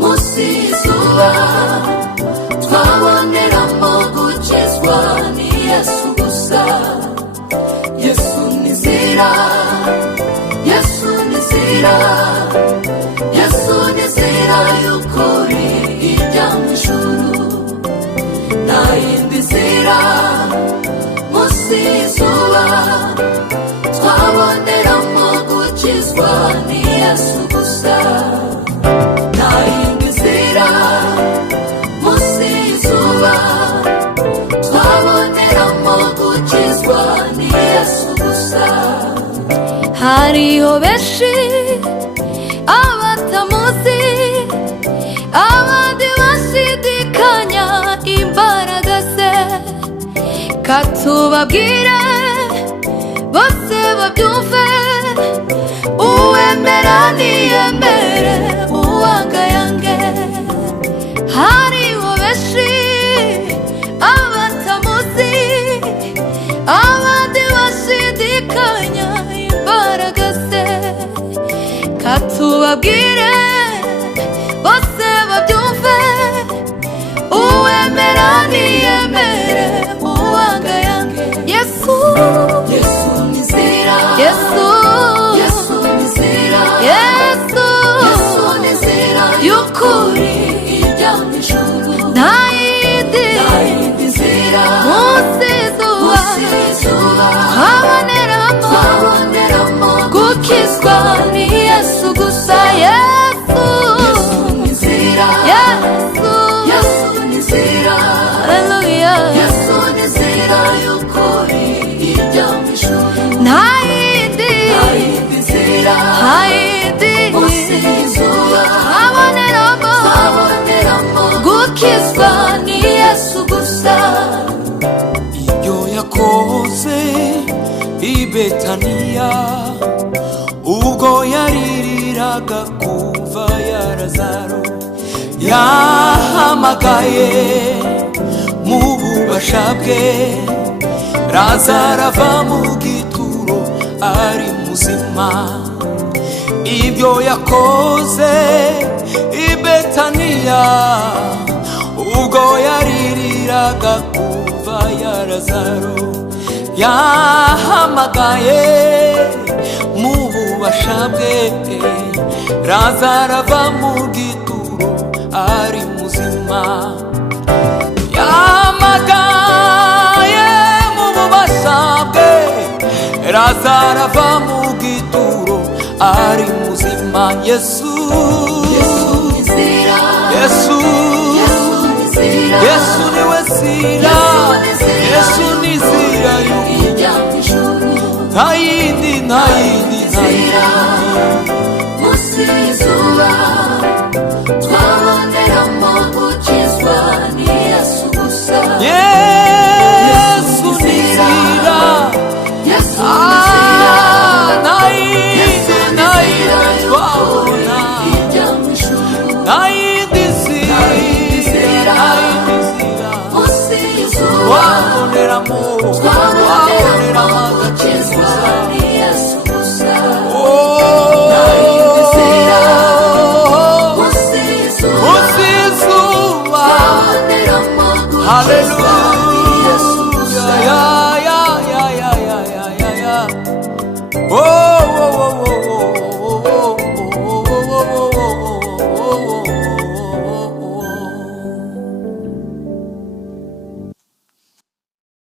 Musi izuba twaboneramo gukizwa ni Yesu gusa. Yesu nizira, Yesu nizira, Yesu nizira y'ukuri ijya mu ijuru. Nta yindi nzira musi izuba twaboneramo gukizwa ni Yesu gusa. Nta yindi nzira musi izuba twaboneramo gukizwa ni Yesu gusa. Hariho benshi abatamuzi, abandi bashidikanya imbaraga ze. Katubabwire bose babyumve, uwemera niyemere, uwanga yange. Hariho benshi abatamuzi, abandi bashidikanya imbaraga ze. Katubabwire bose babyumve, uwemera niyemere, uwanga yange. Yesu, Yesu nizira, Yesu, Yesu nizira, Yesu, Yesu nizira y'ukuri ijya mu ijuru. nta yindi nzira musi izuba twaboneramo gukizwa ni Yesu gusa. Yesu, nizira, Yesu, Yesu nizira, hallelujah. Yesu nizira y'ukuri ijya mu ijuru. nta yindi nzira musi izuba twaboneramo gukizwa ni Yesu gusa. Ibyo yakoze i Betaniya ubwo yaririraga kumva ya Lazaro, yahamagaye mu bubasha bwe Lazaro ava mu gituro ari muzima. Ibyo yakoze i Betaniya ubwo yaririraga kumva ya Lazaro, yahamagaye mu bubasha bwe Lazaro ava mu gituro ari muzima. Yahamagaye mu bubasha bwe Lazaro ava mu gituro ari muzima. Yesu, nizira, Yesu, Yesu niwe nzira, Yesu nizira y'ukuri. ijya mu ijuru. Nta yindi, nta yindi, nta yindi.